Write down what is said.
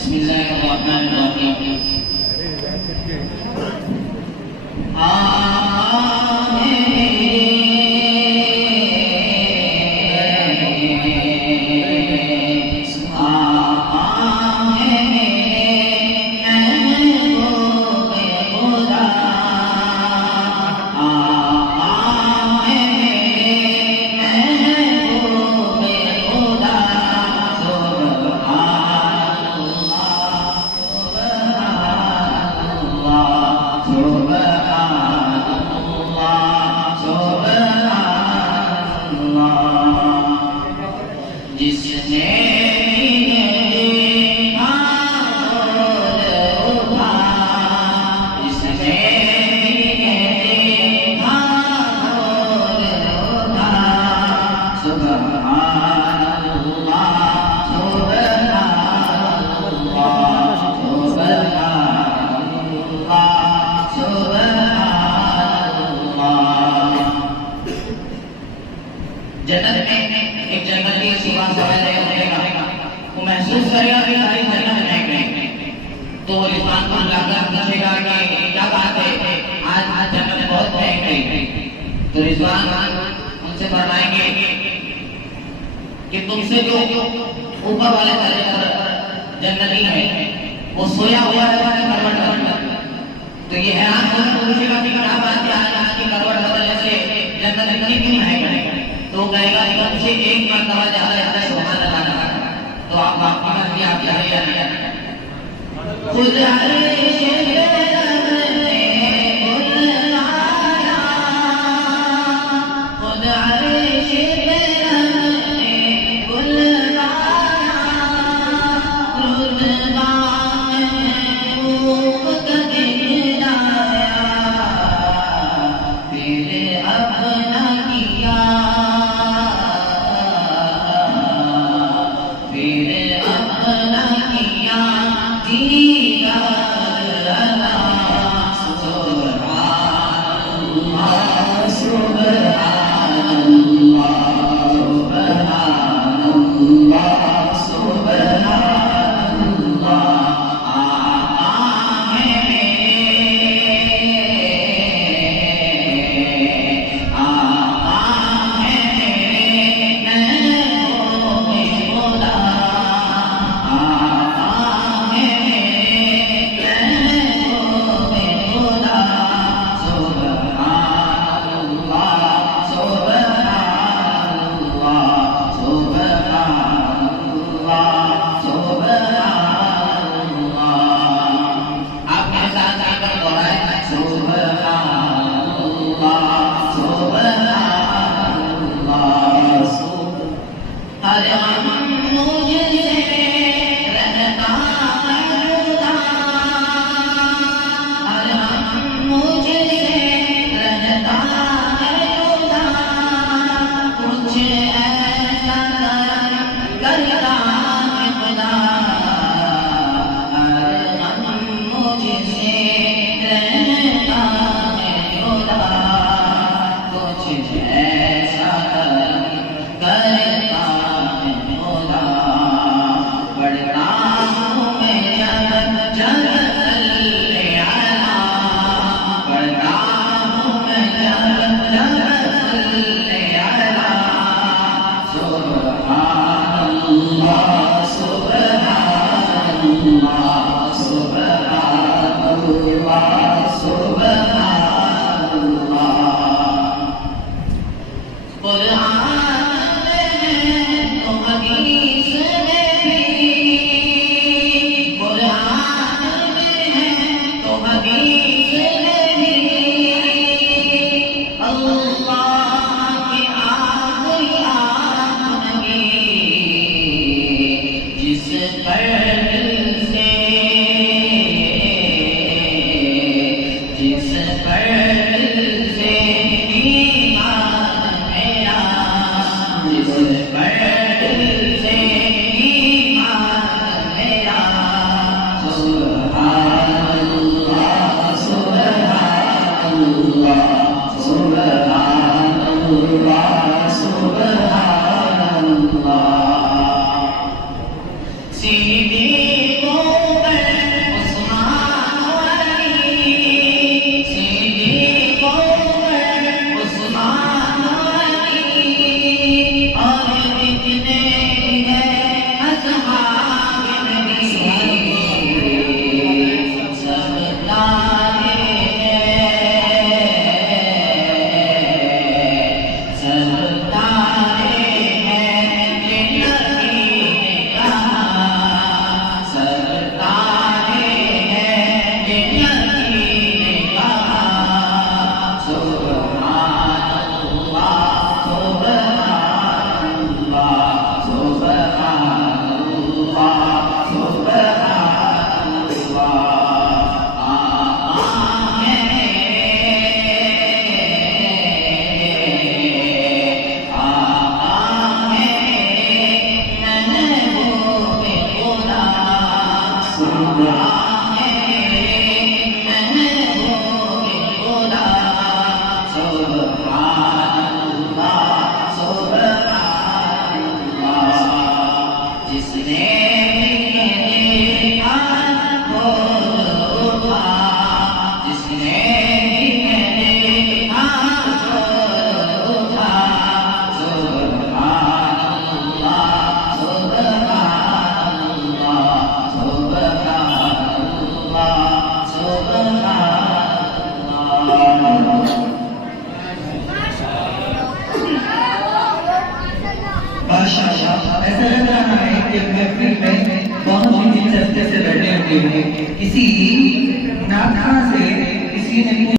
بسم الله الرحمن الرحيم. جنت میں ایک جنتی سبحان سمجھ رہے ہونے کا وہ محسوس کرے گا کہ ساری جنت میں گئے تو رضوان کو لا کر پوچھے گا کہ کیا بات ہے آج جنت بہت مہنگ گئی تو رضوان ان سے فرمائیں گے کہ تم سے جو اوپر والے درجے پر جنتی ہے وہ سویا ہوا ہے کروٹ تو یہ حیران ہو کر پوچھے گا کہ کیا بات ہے آج کی کروٹ بدلنے سے جنت اتنی کیوں مہنگ گئی تو کہے گا کہ مجھے ایک مرتبہ زیادہ سبحان اللہ کا تو آپ باقی مرضی آپ چاہے یا نہیں خود عرش سیدھی ایسا لگ رہا ہے کہ محفل میں بہت ہی دلچسپی سے بیٹھے ہوئے ہیں، کسی ناخواں سے کسی نے